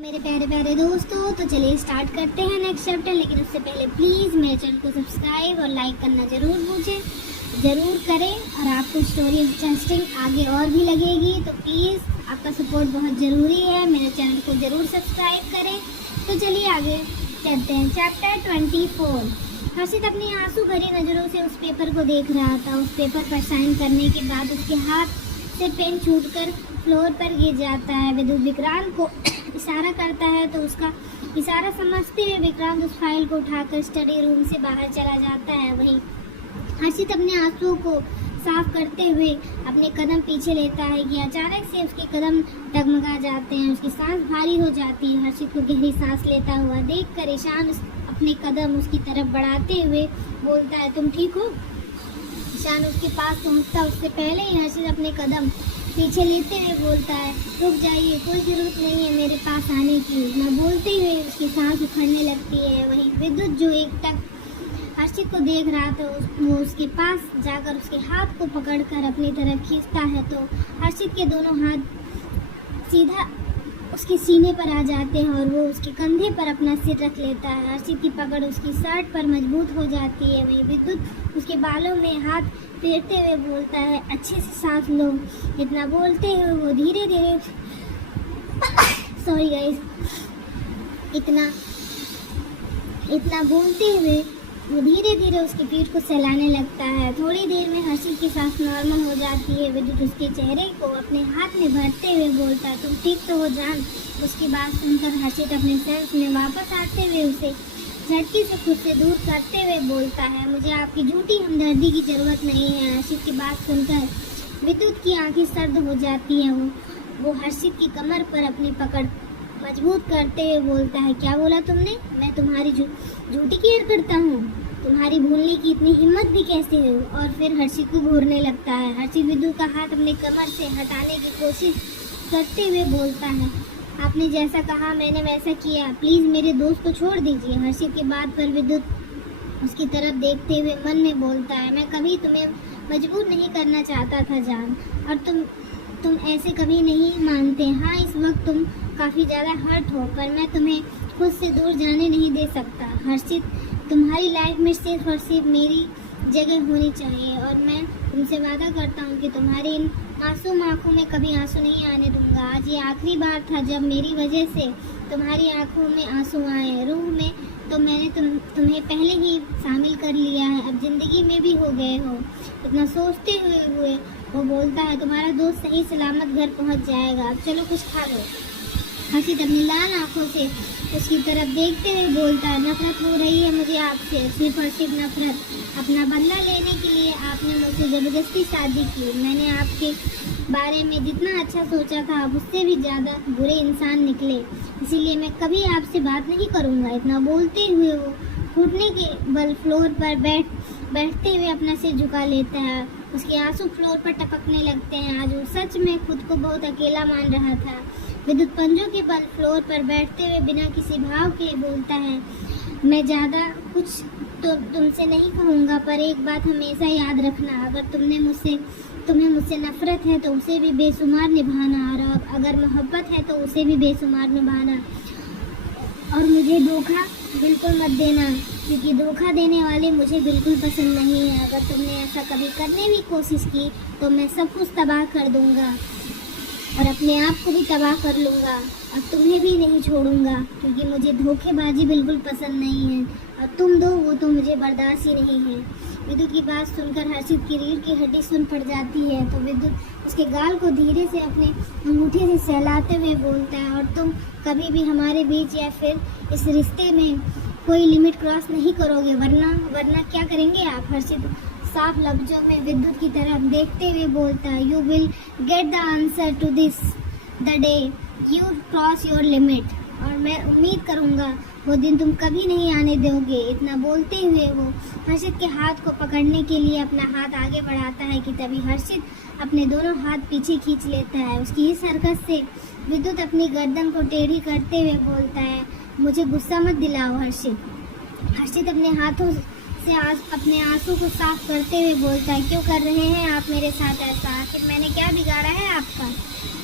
मेरे प्यारे प्यारे दोस्तों, तो चलिए स्टार्ट करते हैं नेक्स्ट चैप्टर। लेकिन उससे पहले प्लीज़ मेरे चैनल को सब्सक्राइब और लाइक करना ज़रूर करें। और आपको स्टोरी इंटरेस्टिंग आगे और भी लगेगी तो प्लीज़ आपका सपोर्ट बहुत ज़रूरी है। मेरे चैनल को ज़रूर सब्सक्राइब करें। तो चलिए आगे चलते हैं। चैप्टर 24। हर्षित अपनी आंसू भरी नज़रों से उस पेपर को देख रहा था। उस पेपर पर साइन करने के बाद उसके हाथ से पेन छूटकर फ्लोर पर गिर जाता है। विद्युत विक्रांत को इशारा करता है तो उसका इशारा समझते हुए विक्रांत उस फाइल को उठाकर स्टडी रूम से बाहर चला जाता है। वहीं हर्षित अपने आंसुओं को साफ करते हुए अपने कदम पीछे लेता है कि अचानक से उसके कदम डगमगा जाते हैं। उसकी सांस भारी हो जाती है। हर्षित को गहरी सांस लेता हुआ देखकर ईशान अपने कदम उसकी तरफ बढ़ाते हुए बोलता है, तुम ठीक हो? ईशान उसके पास पहुंचता उससे पहले ही हर्षित अपने कदम पीछे लेते हुए बोलता है, रुक जाइए, कोई ज़रूरत नहीं है मेरे पास आने की। मैं बोलते हुए उसकी सांस उखड़ने लगती है। वहीं विद्युत जो एकटक हर्षित को देख रहा था वो उसके पास जाकर उसके हाथ को पकड़कर अपनी तरफ खींचता है तो हर्षित के दोनों हाथ सीधा उसके सीने पर आ जाते हैं और वो उसके कंधे पर अपना सिर रख लेता है। हर्षित की पकड़ उसकी शर्ट पर मजबूत हो जाती है। वहीं विद्युत उसके बालों में हाथ फेरते हुए बोलता है, अच्छे से सांस लो। इतना बोलते हुए वो धीरे धीरे सॉरी गाइस इतना बोलते हुए वो धीरे धीरे उसकी पीठ को सहलाने लगता है। थोड़ी देर में हर्षित की सांस नॉर्मल हो जाती है। विद्युत उसके चेहरे को अपने हाथ में भरते हुए बोलता है, तुम ठीक तो हो जान? उसकी बात सुनकर हर्षित अपने सेंस में वापस आते हुए उसे झटके से खुद से दूर करते हुए बोलता है, मुझे आपकी झूठी हमदर्दी की ज़रूरत नहीं है। हर्षित की बात सुनकर विद्युत की आंखें सर्द हो जाती हैं। वो हर्षित की कमर पर अपनी पकड़ मजबूत करते हुए बोलता है, क्या बोला तुमने? मैं तुम्हारी झूठी केयर करता हूँ? तुम्हारी भूलने की इतनी हिम्मत भी कैसे है? और फिर हर्षित को घूरने लगता है। हर्षित विद्युत का हाथ अपने कमर से हटाने की कोशिश करते हुए बोलता है, आपने जैसा कहा मैंने वैसा किया, प्लीज़ मेरे दोस्त को छोड़ दीजिए। हर्षित की बात पर विद्युत उसकी तरफ देखते हुए मन में बोलता है, मैं कभी तुम्हें मजबूर नहीं करना चाहता था जान, और तुम ऐसे कभी नहीं मानते। हाँ, इस वक्त तुम काफ़ी ज़्यादा हर्ट हो, पर मैं तुम्हें खुद से दूर जाने नहीं दे सकता। हर्षित, तुम्हारी लाइफ में सिर्फ और सिर्फ मेरी जगह होनी चाहिए और मैं तुमसे वादा करता हूँ कि तुम्हारी इन मासूम आँखों में कभी आंसू नहीं आने दूंगा। आज ये आखिरी बार था जब मेरी वजह से तुम्हारी आँखों में आंसू आए। रूह में तो मैंने तुम्हें पहले ही शामिल कर लिया है, अब ज़िंदगी में भी हो गए हो। इतना सोचते हुए वो बोलता है, तुम्हारा दोस्त सही सलामत घर पहुँच जाएगा, अब चलो कुछ खा लो। हर्षित अपनी लाल आंखों से उसकी तरफ देखते हुए बोलता है, नफरत हो रही है मुझे आपसे, सिर्फ और सिर्फ नफरत। अपना बदला लेने के लिए आपने मुझसे ज़बरदस्ती शादी की। मैंने आपके बारे में जितना अच्छा सोचा था अब उससे भी ज़्यादा बुरे इंसान निकले, इसीलिए मैं कभी आपसे बात नहीं करूँगा। इतना बोलते हुए वो घुटने के बल फ्लोर पर बैठते हुए अपना सिर झुका लेता है। उसके आंसू फ्लोर पर टपकने लगते हैं। आज वो सच में खुद को बहुत अकेला मान रहा था। विद्युत पंजों के बल फ्लोर पर बैठते हुए बिना किसी भाव के बोलता है, मैं ज़्यादा कुछ तो तुमसे नहीं कहूँगा, पर एक बात हमेशा याद रखना, अगर तुम्हें मुझसे नफरत है तो उसे भी बेशुमार निभाना, और अगर मोहब्बत है तो उसे भी बेशुमार निभाना। और मुझे धोखा बिल्कुल मत देना, क्योंकि धोखा देने वाले मुझे बिल्कुल पसंद नहीं है। अगर तुमने ऐसा कभी करने की कोशिश की तो मैं सब कुछ तबाह कर दूँगा और अपने आप को भी तबाह कर लूँगा, और तुम्हें भी नहीं छोड़ूंगा, क्योंकि मुझे धोखेबाजी बिल्कुल पसंद नहीं है, और तुम दो वो तो मुझे बर्दाश्त ही नहीं है। विद्युत की बात सुनकर हर्षित की रीढ़ की हड्डी सुन पड़ जाती है तो विद्युत उसके गाल को धीरे से अपने अंगूठे से सहलाते हुए बोलता है, और तुम कभी भी हमारे बीच या फिर इस रिश्ते में कोई लिमिट क्रॉस नहीं करोगे, वरना क्या करेंगे आप? हर्षित साफ लफ्जों में विद्युत की तरफ देखते हुए बोलता है, you will get the answer to this the day you cross your limit, और मैं उम्मीद करूँगा वो दिन तुम कभी नहीं आने दोगे। इतना बोलते हुए वो हर्षित के हाथ को पकड़ने के लिए अपना हाथ आगे बढ़ाता है कि तभी हर्षित अपने दोनों हाथ पीछे खींच लेता है। उसकी इस हरकत से विद्युत अपनी गर्दन को टेढ़ी करते हुए बोलता है, मुझे गुस्सा मत दिलाओ हर्षित। हर्षित अपने हाथों से अपने आंसू को साफ करते हुए बोलता है, क्यों कर रहे हैं आप मेरे साथ ऐसा? आखिर मैंने क्या बिगाड़ा है आपका?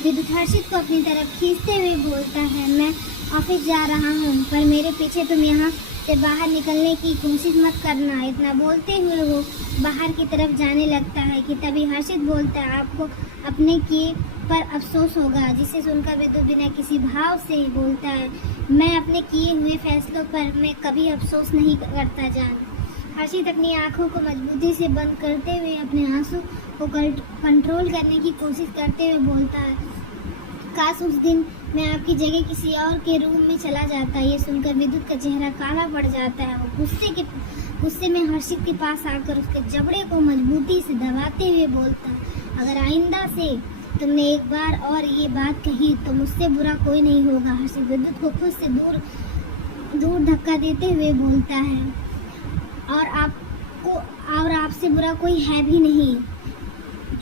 विद्युत हर्षित को अपनी तरफ खींचते हुए बोलता है, मैं ऑफिस जा रहा हूँ, पर मेरे पीछे तुम यहाँ से बाहर निकलने की कोशिश मत करना। इतना बोलते हुए वो बाहर की तरफ जाने लगता है कि तभी हर्षित बोलता है, आपको अपने किए पर अफसोस होगा। जिसे सुनकर विद्युत बिना किसी भाव से बोलता है, मैं अपने किए हुए फैसलों पर मैं कभी अफसोस नहीं करता जान। हर्षित अपनी आंखों को मजबूती से बंद करते हुए अपने आंसू को कंट्रोल करने की कोशिश करते हुए बोलता है, काश उस दिन मैं आपकी जगह किसी और के रूम में चला जाता। ये सुनकर विद्युत का चेहरा काला पड़ जाता है। वो गुस्से में हर्षित के पास आकर उसके जबड़े को मजबूती से दबाते हुए बोलता है, अगर आइंदा से तुमने एक बार और ये बात कही तो मुझसे बुरा कोई नहीं होगा। हर्षित विद्युत को खुद से दूर धक्का देते हुए बोलता है, और आपसे बुरा कोई है भी नहीं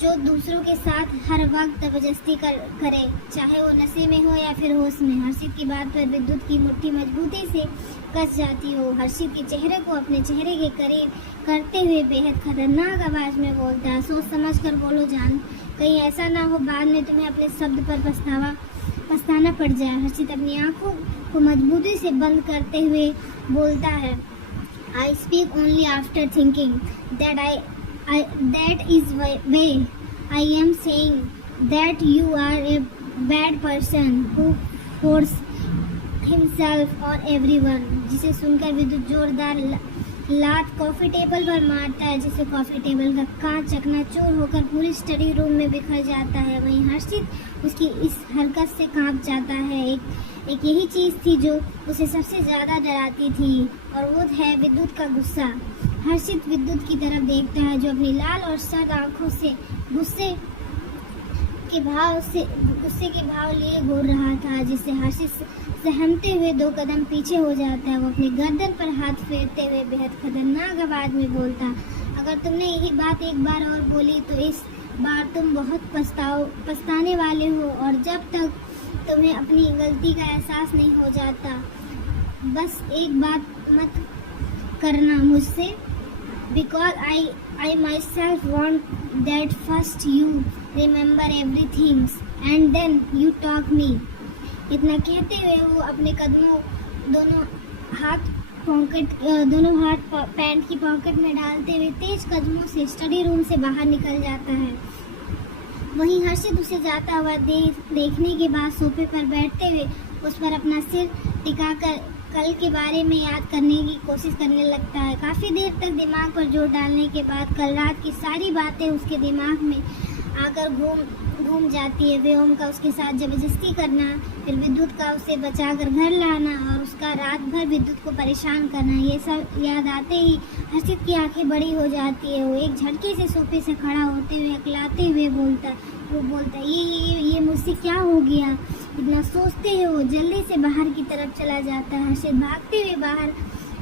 जो दूसरों के साथ हर वक्त जबरदस्ती करे, चाहे वो नशे में हो या फिर होश में। हर्षित की बात पर विद्युत की मुट्ठी मजबूती से कस जाती हो। हर्षित के चेहरे को अपने चेहरे के करीब करते हुए बेहद खतरनाक आवाज में बोलता है, सोच समझ कर बोलो जान, कहीं ऐसा ना हो बाद में तुम्हें अपने शब्द पर पछताना पड़ जाए। हर्षित अपनी आंखों को मजबूती से बंद करते हुए बोलता है, I speak only after thinking that is why I am saying that you are a bad person who force himself on everyone। जिसे सुनकर विद्युत जोरदार लात कॉफी टेबल पर मारता है, जिससे कॉफी टेबल का कांच चकनाचूर होकर पूरी स्टडी रूम में बिखर जाता है। वहीं हर्षित उसकी इस हरकत से कांप जाता है। एक यही चीज़ थी जो उसे सबसे ज़्यादा डराती थी, और वो है विद्युत का गुस्सा। हर्षित विद्युत की तरफ देखता है जो अपनी लाल और सर्द आंखों से गुस्से के भाव लिए घूर रहा था, जिससे हर्षित सहमते हुए 2 कदम पीछे हो जाता है। वो अपने गर्दन पर हाथ फेरते हुए बेहद खतरनाक आवाज में बोलता, अगर तुमने यही बात एक बार और बोली तो इस बार तुम बहुत पछताने वाले हो, और जब तक तुम्हें अपनी गलती का एहसास नहीं हो जाता, बस एक बात मत करना मुझसे, because I myself want that first you remember everything and then you talk me। इतना कहते हुए वो अपने कदमों दोनों हाथ पैंट की पॉकेट में डालते हुए तेज कदमों से स्टडी रूम से बाहर निकल जाता है। वहीं हर्षित उसे जाता हुआ देखने के बाद सोफे पर बैठते हुए उस पर अपना सिर टिकाकर कल के बारे में याद करने की कोशिश करने लगता है। काफ़ी देर तक दिमाग पर जोर डालने के बाद कल रात की सारी बातें उसके दिमाग में आकर घूम जाती है। व्योम का उसके साथ जबरदस्ती करना, फिर विद्युत का उसे बचाकर घर लाना, और उसका रात भर विद्युत को परेशान करना, ये सब याद आते ही हर्षित की आंखें बड़ी हो जाती है। वो एक झटके से सोफे से खड़ा होते हुए अकलाते हुए बोलता है, ये मुझसे क्या हो गया। इतना सोचते हुए वो जल्दी से बाहर की तरफ चला जाता है। हर्षित भागते हुए बाहर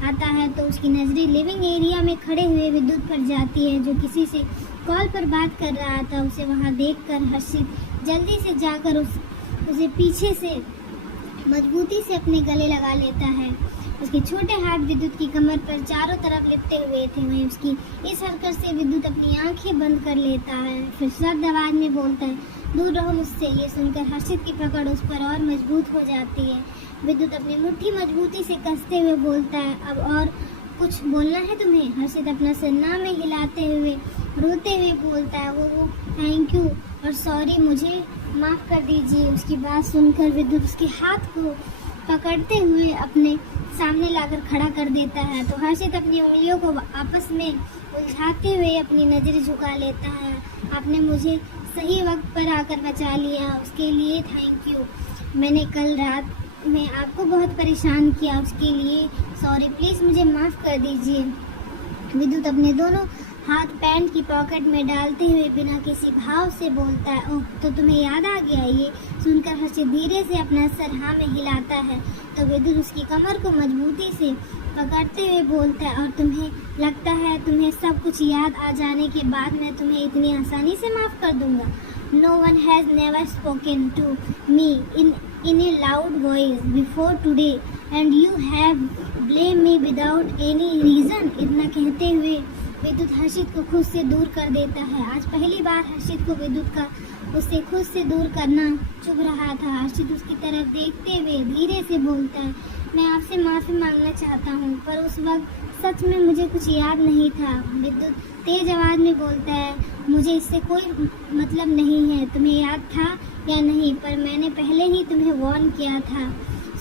आता है तो उसकी नजरें लिविंग एरिया में खड़े हुए विद्युत पर जाती है, जो किसी से कॉल पर बात कर रहा था। उसे वहां देखकर हर्षित जल्दी से जाकर उसे पीछे से मजबूती से अपने गले लगा लेता है। उसके छोटे हाथ विद्युत की कमर पर चारों तरफ लिपटे हुए थे। वहीं उसकी इस हरकत से विद्युत अपनी आंखें बंद कर लेता है, फिर सर्द आवाज में बोलता है, दूर रहो मुझसे। ये सुनकर हर्षित की पकड़ उस पर और मजबूत हो जाती है। विद्युत अपनी मुट्ठी मजबूती से कसते हुए बोलता है, अब और कुछ बोलना है तुम्हें। हर्षित अपना सिर ना में हिलाते हुए रोते हुए बोलता है, वो थैंक यू और सॉरी, मुझे माफ़ कर दीजिए। उसकी बात सुनकर विद्युत उसके हाथ को पकड़ते हुए अपने सामने लाकर खड़ा कर देता है। तो हर्षित अपनी उंगलियों को आपस में उलझाते हुए अपनी नज़रें झुका लेता है। आपने मुझे सही वक्त पर आकर बचा लिया, उसके लिए थैंक यू। मैंने कल रात में आपको बहुत परेशान किया, उसके लिए सॉरी, प्लीज़ मुझे माफ़ कर दीजिए। विद्युत अपने दोनों हाथ पैंट की पॉकेट में डालते हुए बिना किसी भाव से बोलता है, ओह तो तुम्हें याद आ गया। ये सुनकर हर्षित धीरे से अपना सर हाँ में हिलाता है तो विद्युत उसकी कमर को मजबूती से पकड़ते हुए बोलता है, और तुम्हें लगता है तुम्हें सब कुछ याद आ जाने के बाद मैं तुम्हें इतनी आसानी से माफ़ कर दूंगा। No one has never spoken to me in a loud voice before today and you have blamed me without any reason। इतना कहते हुए विद्युत हर्षित को खुद से दूर कर देता है। आज पहली बार हर्षित को विद्युत का उसे खुद से दूर करना चुभ रहा था। हर्षित उसकी तरफ देखते हुए धीरे से बोलता है, मैं आपसे माफ़ी मांगना चाहता हूँ, पर उस वक्त सच में मुझे कुछ याद नहीं था। विद्युत तेज आवाज़ में बोलता है, मुझे इससे कोई मतलब नहीं है तुम्हें याद था या नहीं, पर मैंने पहले ही तुम्हें वार्न किया था।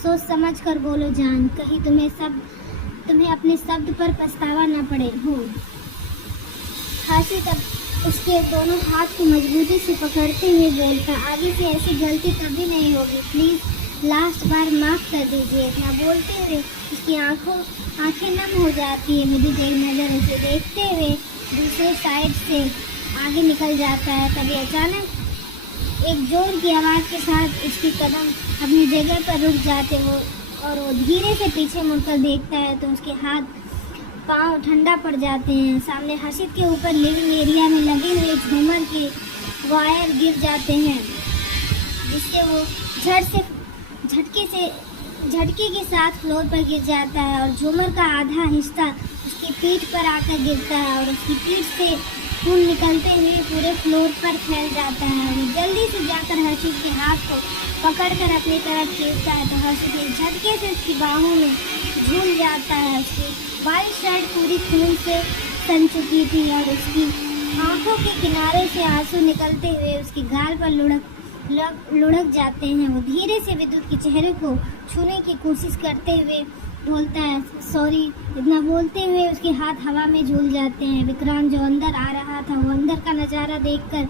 सोच समझ कर बोलो जान, कहीं तुम्हें अपने शब्द पर पछतावा न पड़े हो। हर्षित अब उसके दोनों हाथ को मजबूती से पकड़ते हुए बोलता, आगे से ऐसी गलती कभी नहीं होगी, प्लीज़ लास्ट बार माफ़ कर दीजिए। इतना बोलते हुए उसकी आंखें नम हो जाती है। विद्युत एक नज़र उसे देखते हुए दूसरे साइड से आगे निकल जाता है। तभी अचानक एक जोर की आवाज़ के साथ उसके कदम अपनी जगह पर रुक जाते हो और वो धीरे से पीछे मुड़कर देखता है तो उसके हाथ पाँव ठंडा पड़ जाते हैं। सामने हर्षित के ऊपर लिविंग एरिया में लगे हुए झूमर के वायर गिर जाते हैं, जिससे वो झटके के साथ फ्लोर पर गिर जाता है और झूमर का आधा हिस्सा उसकी पीठ पर आकर गिरता है और उसकी पीठ से खून निकलते हुए पूरे फ्लोर पर फैल जाता है। वो जल्दी से जाकर हर्षित के हाथ को पकड़कर अपनी तरफ खींचता है तो हर्षित एक झटके से उसकी बाहों में झूल जाता है। उसकी वाइट शर्ट पूरी खून से सन चुकी थी और उसकी आंखों के किनारे से आंसू निकलते हुए उसकी गाल पर लुढ़क जाते हैं। वो धीरे से विद्युत के चेहरे को छूने की कोशिश करते हुए बोलता है, सॉरी। इतना बोलते हुए उसके हाथ हवा में झूल जाते हैं। विक्रांत जो अंदर आ रहा था वो अंदर का नज़ारा देखकर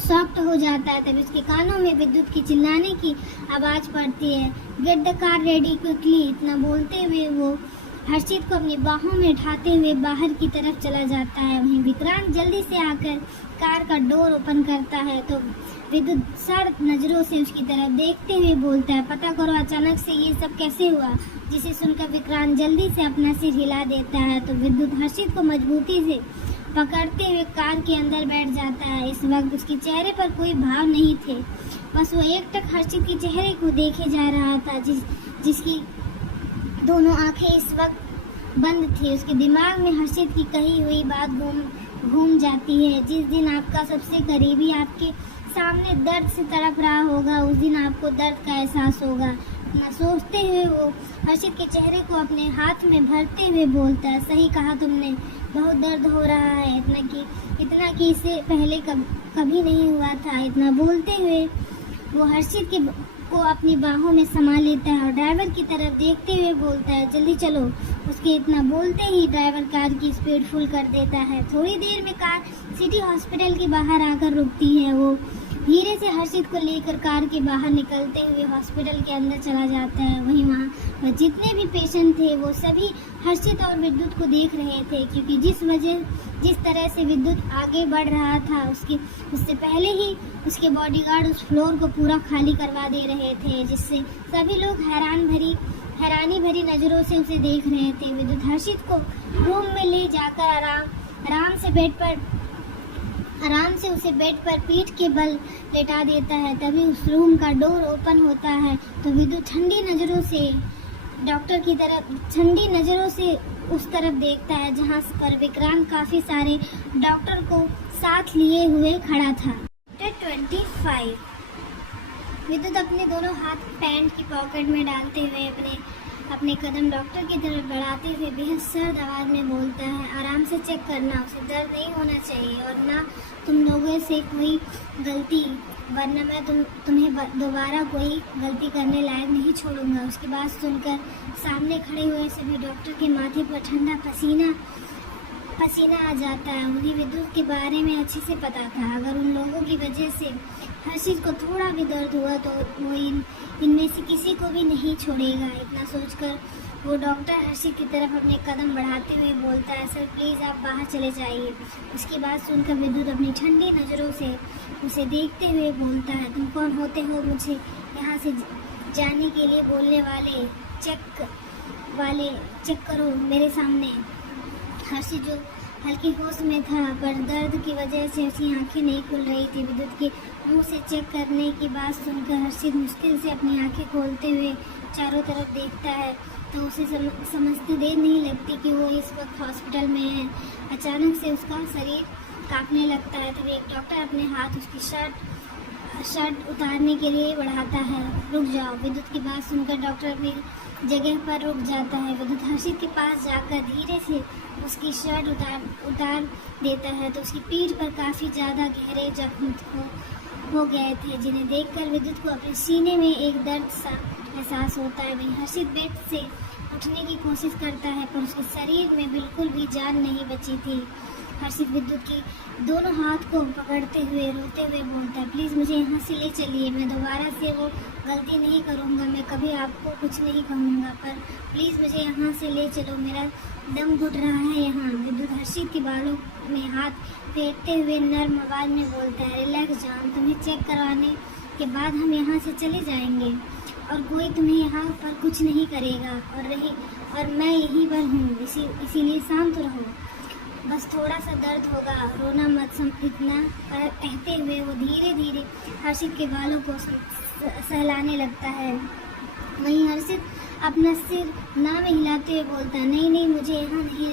शॉक्ड हो जाता है। तभी उसके कानों में विद्युत की चिल्लाने की आवाज़ पड़ती है, get the car ready quickly. इतना बोलते हुए वो हर्षित को अपनी बाहों में उठाते हुए बाहर की तरफ चला जाता है। वहीं विक्रांत जल्दी से आकर कार का डोर ओपन करता है तो विद्युत सख्त नज़रों से उसकी तरफ देखते हुए बोलता है, पता करो अचानक से ये सब कैसे हुआ। जिसे सुनकर विक्रांत जल्दी से अपना सिर हिला देता है तो विद्युत हर्षित को मजबूती से पकड़ते हुए कार के अंदर बैठ जाता है। इस वक्त उसके चेहरे पर कोई भाव नहीं थे, बस वो एकटक हर्षित के चेहरे को देखे जा रहा था जिसकी दोनों आंखें इस वक्त बंद थी। उसके दिमाग में हर्षित की कही हुई बात घूम जाती है, जिस दिन आपका सबसे करीबी आपके सामने दर्द से तड़प रहा होगा उस दिन आपको दर्द का एहसास होगा। इतना सोचते हुए वो हर्षित के चेहरे को अपने हाथ में भरते हुए बोलता है, सही कहा तुमने, बहुत दर्द हो रहा है, इतना कि इससे पहले कभी नहीं हुआ था। इतना बोलते हुए वो हर्षित को अपनी बाहों में समा लेता है और ड्राइवर की तरफ देखते हुए बोलता है, जल्दी चलो। उसके इतना बोलते ही ड्राइवर कार की स्पीड फुल कर देता है। थोड़ी देर में कार सिटी हॉस्पिटल के बाहर आकर रुकती है। वो धीरे से हर्षित को लेकर कार के बाहर निकलते हुए हॉस्पिटल के अंदर चला जाता है। वहीं वहाँ जितने भी पेशेंट थे वो सभी हर्षित और विद्युत को देख रहे थे, क्योंकि जिस तरह से विद्युत आगे बढ़ रहा था उससे पहले ही उसके बॉडीगार्ड उस फ्लोर को पूरा खाली करवा दे रहे थे, जिससे सभी लोग हैरानी भरी नज़रों से उसे देख रहे थे। विद्युत हर्षित को रूम में ले जाकर आराम से उसे बेड पर पीठ के बल लेटा देता है। तभी उस रूम का डोर ओपन होता है तो विद्युत ठंडी नज़रों से उस तरफ देखता है जहां पर विक्रांत काफ़ी सारे डॉक्टर को साथ लिए हुए खड़ा था। 25 विद्युत अपने दोनों हाथ पैंट की पॉकेट में डालते हुए अपने कदम डॉक्टर की तरफ बढ़ाते हुए बेहद सर्द आवाज़ में बोलता है, आराम से चेक करना, उसे दर्द नहीं होना चाहिए और ना तुम लोगों से कोई गलती, वरना मैं तुम्हें दोबारा कोई गलती करने लायक नहीं छोड़ूंगा। उसकी बात सुनकर सामने खड़े हुए सभी डॉक्टर के माथे पर ठंडा पसीना आ जाता है। उन्हें विद्युत के बारे में अच्छे से पता था, अगर उन लोगों की वजह से हर्षित को थोड़ा भी दर्द हुआ तो वो इनमें से किसी को भी नहीं छोड़ेगा। इतना सोचकर वो डॉक्टर हर्षित की तरफ अपने कदम बढ़ाते हुए बोलता है, सर प्लीज़ आप बाहर चले जाइए। उसकी बात सुनकर विद्युत अपनी ठंडी नज़रों से उसे देखते हुए बोलता है, तुम कौन होते हो मुझे यहाँ से जाने के लिए बोलने वाले? चेक करो मेरे सामने। हर्षित जो हल्की होश में था पर दर्द की वजह से उसकी आंखें नहीं खुल रही थी। विद्युत के मुंह से चेक करने की बात सुनकर हर्षित मुश्किल से अपनी आंखें खोलते हुए चारों तरफ देखता है तो उसे समझते देर नहीं लगती कि वो इस वक्त हॉस्पिटल में है। अचानक से उसका शरीर कांपने लगता है। तभी एक डॉक्टर अपने हाथ उसकी शर्ट उतारने के लिए बढ़ाता है। रुक जाओ। विद्युत की बात सुनकर डॉक्टर अपनी जगह पर रुक जाता है। विद्युत हर्षित के पास जाकर धीरे से उसकी शर्ट उतार देता है तो उसकी पीठ पर काफ़ी ज़्यादा गहरे जख्म हो गए थे, जिन्हें देखकर विद्युत को अपने सीने में एक दर्द सा एहसास होता है। वहीं हर्षित बेड से उठने की कोशिश करता है पर उसके शरीर में बिल्कुल भी जान नहीं बची थी। हर्षित विद्युत की दोनों हाथ को पकड़ते हुए रोते हुए बोलता है, प्लीज़ मुझे यहाँ से ले चलिए, मैं दोबारा से वो गलती नहीं करूँगा, मैं कभी आपको कुछ नहीं कहूँगा, पर प्लीज़ मुझे यहाँ से ले चलो, मेरा दम घुट रहा है यहाँ। विद्युत हर्षित के बालों में हाथ फेरते हुए नर्म आवाज़ में बोलता है, रिलैक्स जान, तुम्हें चेक करवाने के बाद हम यहाँ से चले जाएंगे और कोई तुम्हें यहाँ पर कुछ नहीं करेगा और मैं यहीं पर हूँ, इसीलिए शांत रहो, बस थोड़ा सा दर्द होगा, रोना मत इतना। कहते हुए वो धीरे धीरे हर्षित के बालों को सहलाने लगता है। वहीं हर्षित अपना सिर ना में हिलाते हुए बोलता है, नहीं नहीं, मुझे यहाँ नहीं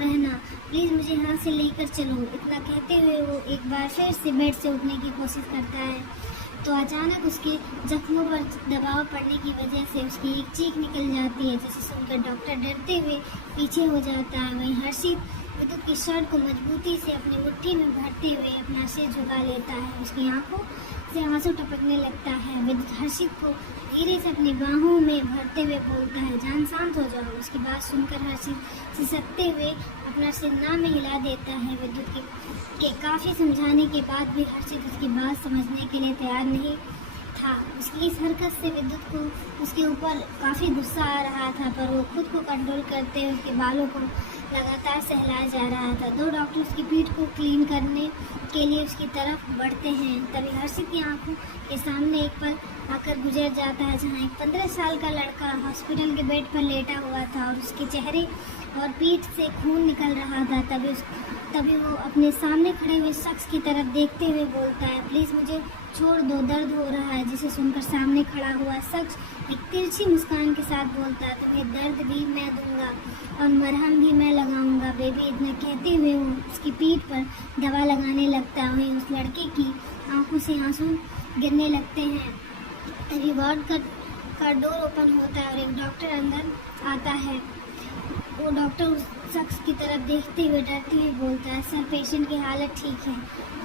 रहना, प्लीज़ मुझे यहाँ से लेकर चलो। इतना कहते हुए वो एक बार फिर से बेड से उठने की कोशिश करता है तो अचानक उसके जख्मों पर दबाव पड़ने की वजह से उसकी एक चीख निकल जाती है, जिसे सुनकर डॉक्टर डरते हुए पीछे हो जाता है। वहीं हर्षित विद्युत की शर्ट को मजबूती से अपनी मुट्ठी में भरते हुए अपना सिर झुका लेता है। उसकी आंखों से आंसू टपकने लगता है। विद्युत हर्षित को धीरे से अपनी बाहों में भरते हुए बोलता है, जान शांत हो जाओ। उसकी बात सुनकर हर्षित सिसकते हुए अपना सिर ना में हिला देता है। विद्युत के काफ़ी समझाने के बाद भी हर्षित उसकी बात समझने के लिए तैयार नहीं था। उसकी इस हरकत से विद्युत को उसके ऊपर काफ़ी गुस्सा आ रहा था, पर वो खुद को कंट्रोल करते हुए उसके बालों को लगातार सहलाया जा रहा था। दो डॉक्टर उसकी पीठ को क्लीन करने के लिए उसकी तरफ बढ़ते हैं। तभी हर्षित की आंखों के सामने एक पल आकर गुजर जाता है, जहाँ एक 15 साल का लड़का हॉस्पिटल के बेड पर लेटा हुआ था और उसके चेहरे और पीठ से खून निकल रहा था। तभी वो अपने सामने खड़े हुए शख्स की तरफ देखते हुए बोलता है, प्लीज़ मुझे छोड़ दो, दर्द हो रहा है। जिसे सुनकर सामने खड़ा हुआ शख्स एक तिरछी मुस्कान के साथ बोलता है, तुम्हें दर्द भी मैं दूंगा और मरहम भी मैं लगाऊंगा बेबी। इतना कहते हुए वो उसकी पीठ पर दवा लगाने लगता है। वहीं उस लड़के की आंखों से आंसू गिरने लगते हैं। तभी वार्ड का डोर ओपन होता है और एक डॉक्टर अंदर आता है। वो डॉक्टर उस शख्स की तरफ देखते हुए डरते हुए बोलता है, सर पेशेंट की हालत ठीक है।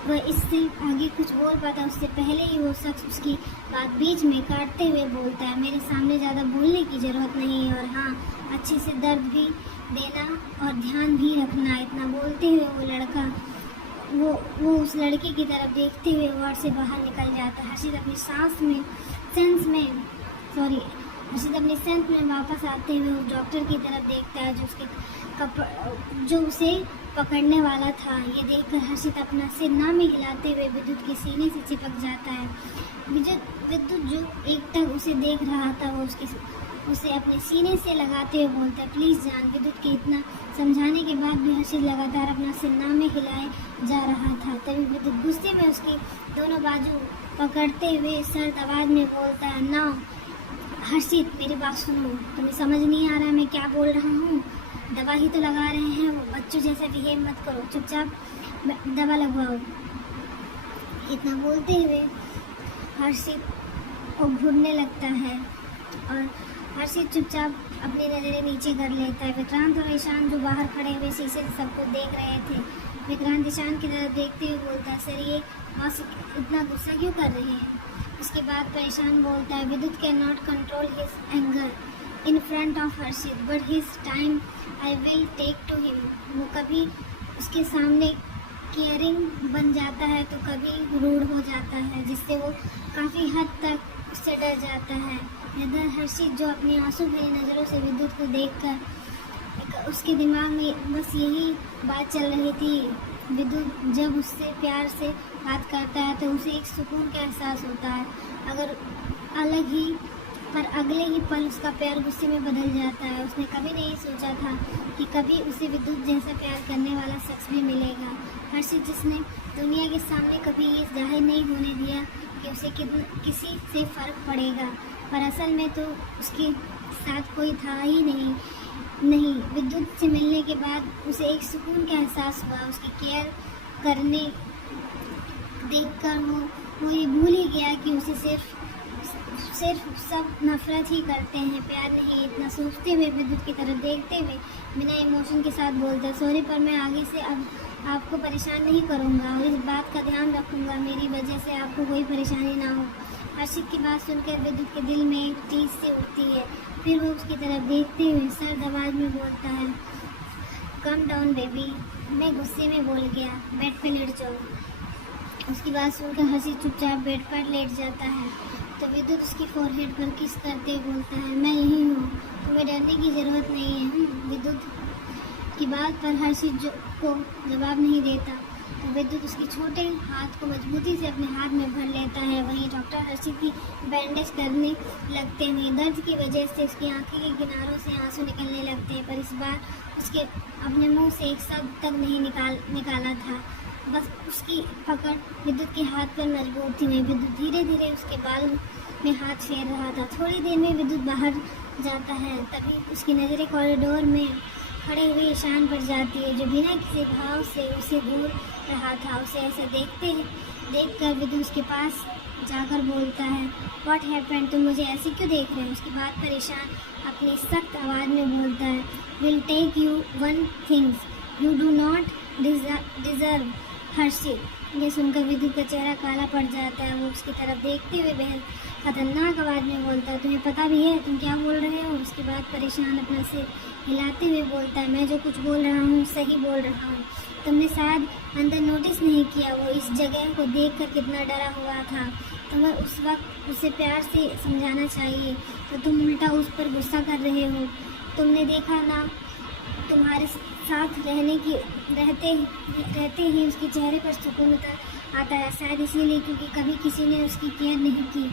वह इससे आगे कुछ बोल पाता उससे पहले ही वो शख्स उसकी बात बीच में काटते हुए बोलता है, मेरे सामने ज़्यादा बोलने की ज़रूरत नहीं है और हाँ, अच्छे से दर्द भी देना और ध्यान भी रखना। इतना बोलते हुए वो लड़का वो उस लड़के की तरफ देखते हुए वार्ड से बाहर निकल जाता है। हर्षित अपनी हर्षित अपनी सेंस में वापस आते हुए उस डॉक्टर की तरफ देखता है जो उसे पकड़ने वाला था। ये देखकर हर्षित अपना सिर ना में हिलाते हुए विद्युत के सीने से चिपक जाता है। विद्युत जो एकटक उसे देख रहा था वो उसे अपने सीने से लगाते हुए बोलता है, प्लीज़ जान। विद्युत के इतना समझाने के बाद भी हर्षित लगातार अपना सिर ना में हिलाए जा रहा था। तभी विद्युत गुस्से में उसकी दोनों बाजू पकड़ते हुए सर्द आवाज़ में बोलता है, ना हर्षित, मेरी बात सुनो, तुम्हें समझ नहीं आ रहा मैं क्या बोल रहा हूँ? दवा ही तो लगा रहे हैं, वो बच्चों जैसे बिहेव मत करो, चुपचाप दवा लगवाओ। इतना बोलते हुए हर्षित को घूरने लगता है और हर्षित चुपचाप अपनी नज़रें नीचे कर लेता है। विक्रांत और ईशान जो बाहर खड़े हुए शीशे से सबको देख रहे थे, विक्रांत ईशान की तरफ देखते हुए बोलता है, सर ये बॉस इतना गुस्सा क्यों कर रहे हैं? उसके बाद परेशान बोलता है, Vidyut can not control his anger in front of Harshit but his time I will take to him. वो कभी उसके सामने केयरिंग बन जाता है तो कभी रूड हो जाता है, जिससे वो काफ़ी हद तक उससे डर जाता है। इधर हर्षित जो अपनी आंसू भरी नज़रों से विद्युत को देखकर उसके दिमाग में बस यही बात चल रही थी, विद्युत जब उससे प्यार से बात करता है तो उसे एक सुकून का एहसास होता है, अगले ही पल उसका प्यार गुस्से में बदल जाता है। उसने कभी नहीं सोचा था कि कभी उसे विद्युत जैसा प्यार करने वाला शख्स भी मिलेगा। हर्षित जिसने दुनिया के सामने कभी ये जाहिर नहीं होने दिया कि उसे किसी से फ़र्क पड़ेगा, पर असल में तो उसके साथ कोई था ही नहीं। विद्युत से मिलने के बाद उसे एक सुकून का एहसास हुआ। उसकी केयर करने देखकर वो ये भूल ही गया कि उसे सिर्फ सब नफरत ही करते हैं, प्यार नहीं। इतना सोचते हुए विद्युत की तरफ देखते हुए बिना इमोशन के साथ बोलता है, सॉरी पर मैं आगे से अब आपको परेशान नहीं करूँगा और इस बात का ध्यान रखूँगा मेरी वजह से आपको कोई परेशानी ना हो। हर्षित की बात सुनकर विद्युत के दिल में एक चीज़ सी उठती है। फिर वो उसकी तरफ देखते हुए सर्द आवाज़ में बोलता है, कम डाउन बेबी। मैं गुस्से में बोल गया, बेड पे लेट जाओ। उसकी बात सुनकर हर्षित चुपचाप बेड पर लेट जाता है तो विद्युत उसकी फोरहेड पर किस करते हुए बोलता है, मैं यहीं हूँ, तुम्हें डरने की ज़रूरत नहीं है। विद्युत की बात पर हर्षित को जवाब नहीं देता तो विद्युत उसके छोटे हाथ को मजबूती से अपने हाथ में भर लेता है। वहीं डॉक्टर हर्षित की बैंडेज करने लगते हैं। दर्द की वजह से उसकी आंखें के किनारों से आंसू निकलने लगते हैं, पर इस बार उसके अपने मुंह से एक शब्द तक नहीं निकाला था। बस उसकी पकड़ विद्युत के हाथ पर मजबूत थी। विद्युत धीरे धीरे उसके बाल में हाथ फेर रहा था। थोड़ी देर में विद्युत बाहर जाता है, तभी उसकी नज़रें कॉरिडोर में खड़े हुए ईशान पर जाती है, जो बिना किसी भाव से उसे घूर रहा था। उसे ऐसे देखकर विद्युत उसके पास जाकर बोलता है, व्हाट हैपेंड, तुम मुझे ऐसे क्यों देख रहे हो? उसकी बात पर ईशान अपनी सख्त आवाज़ में बोलता है, will take you one things you do not deserve Harshit. ये सुनकर विद्युत का चेहरा काला पड़ जाता है। वो उसकी तरफ देखते हुए बेहद खतरनाक आवाज़ में बोलता है, तुम्हें पता भी है तुम क्या बोल रहे हो? उसके बाद परेशान अपना सिर हिलाते हुए बोलता है, मैं जो कुछ बोल रहा हूँ सही बोल रहा हूँ। तुमने शायद अंदर नोटिस नहीं किया, वो इस जगह को देखकर कितना डरा हुआ था। तुम्हें उस वक्त उसे प्यार से समझाना चाहिए, तो तुम उल्टा उस पर गुस्सा कर रहे हो। तुमने देखा ना, तुम्हारे साथ रहते ही उसके चेहरे पर सुकून आता है, शायद इसीलिए क्योंकि कभी किसी ने उसकी केयर नहीं की,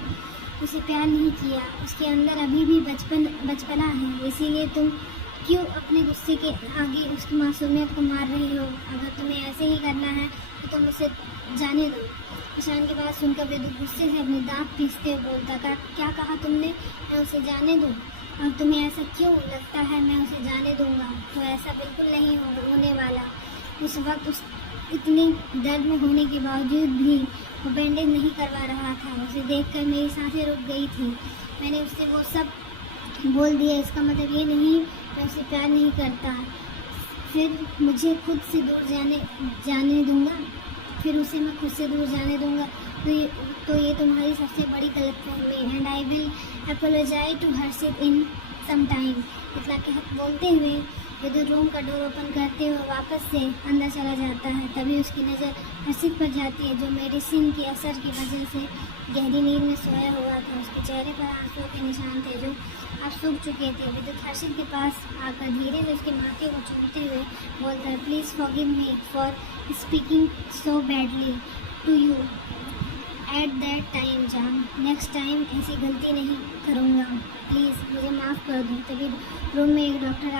उसे प्यार नहीं किया। उसके अंदर अभी भी बचपना है, इसीलिए तुम क्यों अपने गुस्से के आगे उसकी मासूमियत को मार रही हो? अगर तुम्हें ऐसे ही करना है तो तुम उसे जाने दो। ईशान की बात सुनकर विद्युत गुस्से से अपने दांत पीसते हुए बोलता था, क्या कहा तुमने? मैं उसे जाने दूँ? और तुम्हें ऐसा क्यों लगता है मैं उसे जाने दूंगा? तो ऐसा बिल्कुल नहीं होने वाला। उस वक्त इतनी दर्द में होने के बावजूद भी वो बैंडेज नहीं करवा रहा था। उसे देखकर मेरी सांसें रुक गई थी। मैंने उससे वो सब बोल दिया, इसका मतलब ये नहीं मैं उसे प्यार नहीं करता। फिर मुझे खुद से दूर जाने दूंगा, फिर उसे मैं खुद से दूर जाने दूंगा। तो ये तुम्हारी सबसे बड़ी गलतफहमी। And I will apologise to Harshit in some time. इतना बोलते हुए विद्युत रूम का डोर ओपन करते हुए वापस से अंदर चला जाता है। तभी उसकी नज़र हर्षित पर जाती है, जो मेडिसिन के असर की वजह से गहरी नींद में सोया हुआ था। उसके चेहरे पर आंसुओं के निशान थे जो अब सूख चुके थे। विद्युत हर्षित के पास आकर धीरे से उसके माथे को चूमते हुए बोलता है, please forgive me for speaking so badly to you at that time जान। नेक्स्ट टाइम ऐसी गलती नहीं करूँगा, प्लीज़ मुझे माफ़ कर दो। तभी रूम में एक डॉक्टर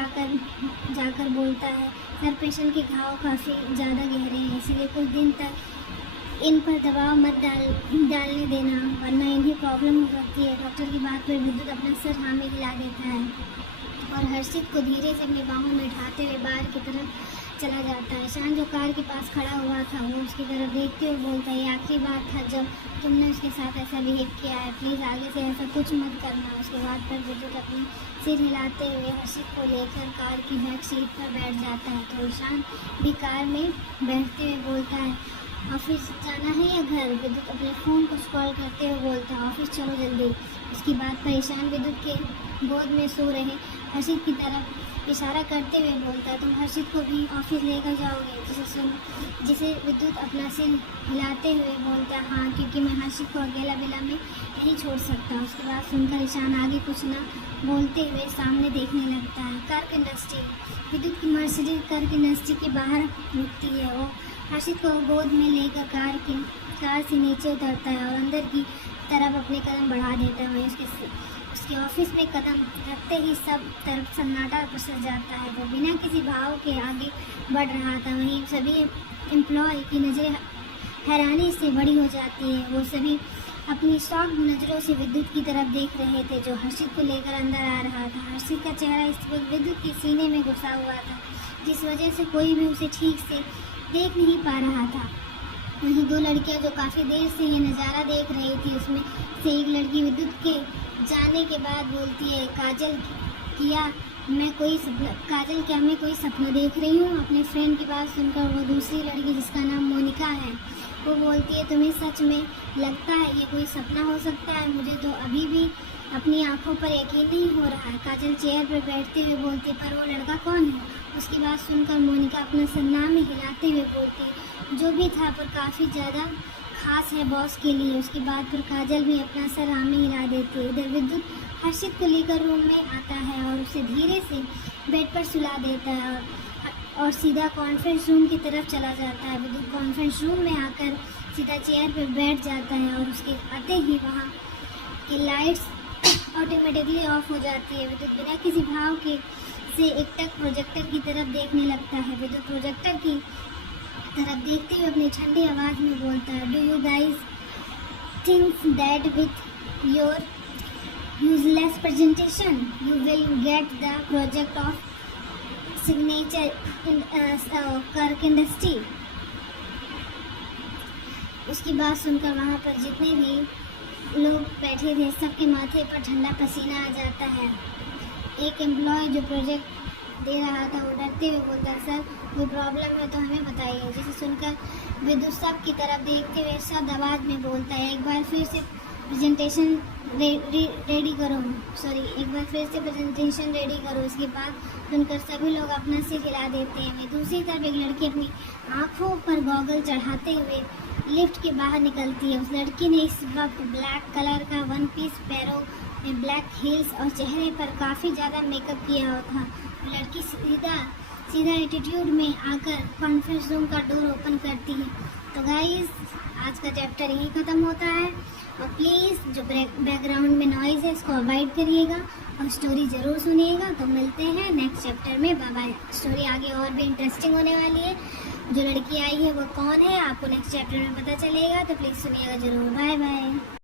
जाकर बोलता है, सर पेशेंट के घाव काफ़ी ज़्यादा गहरे हैं, इसलिए कुछ दिन तक इन पर दबाव मत डालने देना, वरना इन्हें प्रॉब्लम हो सकती है। डॉक्टर की बात पर विद्युत अपना सर हाँ में हिला देता है और हर्षित को धीरे से अपनी बाहों में उठाते हुए बाहर की तरफ चला जाता है। ईशान जो कार के पास खड़ा हुआ था वो उसकी तरफ देखते हुए बोलता है, ये आखिरी बार था जब तुमने उसके साथ ऐसा बिहेव किया है, प्लीज़ आगे से ऐसा कुछ मत करना। उसके बाद पर विद्युत अपनी सिर हिलाते हुए हर्षित को लेकर कार की बैक सीट पर बैठ जाता है। तो ईशान भी कार में बैठते हुए बोलता है, ऑफिस जाना है या घर? विद्युत अपने फ़ोन को स्क्रॉल करते हुए बोलता है, ऑफिस चलो जल्दी। उसकी बात पर ईशान विद्युत के गोद में सो रहे हर्षित की तरफ इशारा करते हुए बोलता है, तुम हर्षित को भी ऑफिस लेकर जाओगे? जिसे विद्युत अपना सिर हिलाते हुए बोलता है, हाँ, क्योंकि मैं हर्षित को अकेला बेला में नहीं छोड़ सकता। उसके बाद सुनकर ईशान आगे कुछ न बोलते हुए सामने देखने लगता है। कर्क इंडस्ट्री। विद्युत की मर्सिडीज कर्क इंडस्ट्री के बाहर रुकती है। वो हर्षित को गोद में लेकर कार से नीचे उतरता है और अंदर की तरफ अपने कदम बढ़ा देता है। उसके ऑफिस में कदम रखते ही सब तरफ सन्नाटा पसर जाता है। वो बिना किसी भाव के आगे बढ़ रहा था। वहीं सभी एम्प्लॉय की नज़रें हैरानी से बड़ी हो जाती है। वो सभी अपनी शॉक नज़रों से विद्युत की तरफ देख रहे थे, जो हर्षित को लेकर अंदर आ रहा था। हर्षित का चेहरा इस वक्त विद्युत के सीने में घुसा हुआ था, जिस वजह से कोई भी उसे ठीक से देख नहीं पा रहा था। वहीं दो लड़कियां जो काफ़ी देर से ये नज़ारा देख रही थी, उसमें से एक लड़की विद्युत के जाने के बाद बोलती है, काजल क्या मैं कोई सपना देख रही हूँ। अपने फ्रेंड की बात सुनकर वो दूसरी लड़की जिसका नाम मोनिका है, वो बोलती है, तुम्हें सच में लगता है ये कोई सपना हो सकता है? मुझे तो अभी भी अपनी आंखों पर यकीन नहीं हो रहा है। काजल चेयर पर बैठते हुए बोलती, पर वो लड़का कौन है? उसकी बात सुनकर मोनिका अपना सरनामा में हिलाते हुए बोलती, जो भी था पर काफ़ी ज़्यादा खास है बॉस के लिए। उसके बाद फिर काजल भी अपना सर आम में हिला देती है। इधर विद्युत हर्षित को लेकर रूम में आता है और उसे धीरे से बेड पर सुला देता है और सीधा कॉन्फ्रेंस रूम की तरफ चला जाता है। विद्युत कॉन्फ्रेंस रूम में आकर सीधा चेयर पर बैठ जाता है और उसके आते ही वहाँ की लाइट्स ऑटोमेटिकली ऑफ हो जाती है। विद्युत बिना किसी भाव के से एकटक प्रोजेक्टर की तरफ देखने लगता है। विद्युत प्रोजेक्टर की तरफ देखते हुए अपनी ठंडी आवाज़ में बोलता है, do you guys think that with your useless presentation you will get the project of signature इन कर्क इंडस्ट्री? उसकी बात सुनकर वहाँ पर जितने भी लोग बैठे थे सबके माथे पर ठंडा पसीना आ जाता है। एक एम्प्लॉय जो प्रोजेक्ट दे रहा था वो डरते हुए बोलता, सर कोई प्रॉब्लम है तो हमें बताइए। जिसे सुनकर विद्युत सब की तरफ देखते हुए शब्द आवाज़ में बोलता है, एक बार फिर से प्रेजेंटेशन रेडी करो। इसके बाद सुनकर सभी लोग अपना सिर हिला देते हैं। वहीं दूसरी तरफ एक लड़की अपनी आँखों पर गॉगल चढ़ाते हुए लिफ्ट के बाहर निकलती है। उस लड़की ने इस वक्त ब्लैक कलर का वन पीस पैरों में ब्लैक हील्स और चेहरे पर काफ़ी ज़्यादा मेकअप किया हुआ था। लड़की सीधा एटीट्यूड में आकर कॉन्फ्रेंस रूम का डोर ओपन करती है। तो गाइस आज का चैप्टर यहीं ख़त्म होता है और प्लीज़ जो बैकग्राउंड में नॉइज़ है इसको अवॉइड करिएगा और स्टोरी ज़रूर सुनिएगा। तो मिलते हैं नेक्स्ट चैप्टर में। Bye bye. स्टोरी आगे और भी इंटरेस्टिंग होने वाली है। जो लड़की आई है वो कौन है आपको नेक्स्ट चैप्टर में पता चलेगा, तो प्लीज़ सुनिएगा ज़रूर। Bye bye.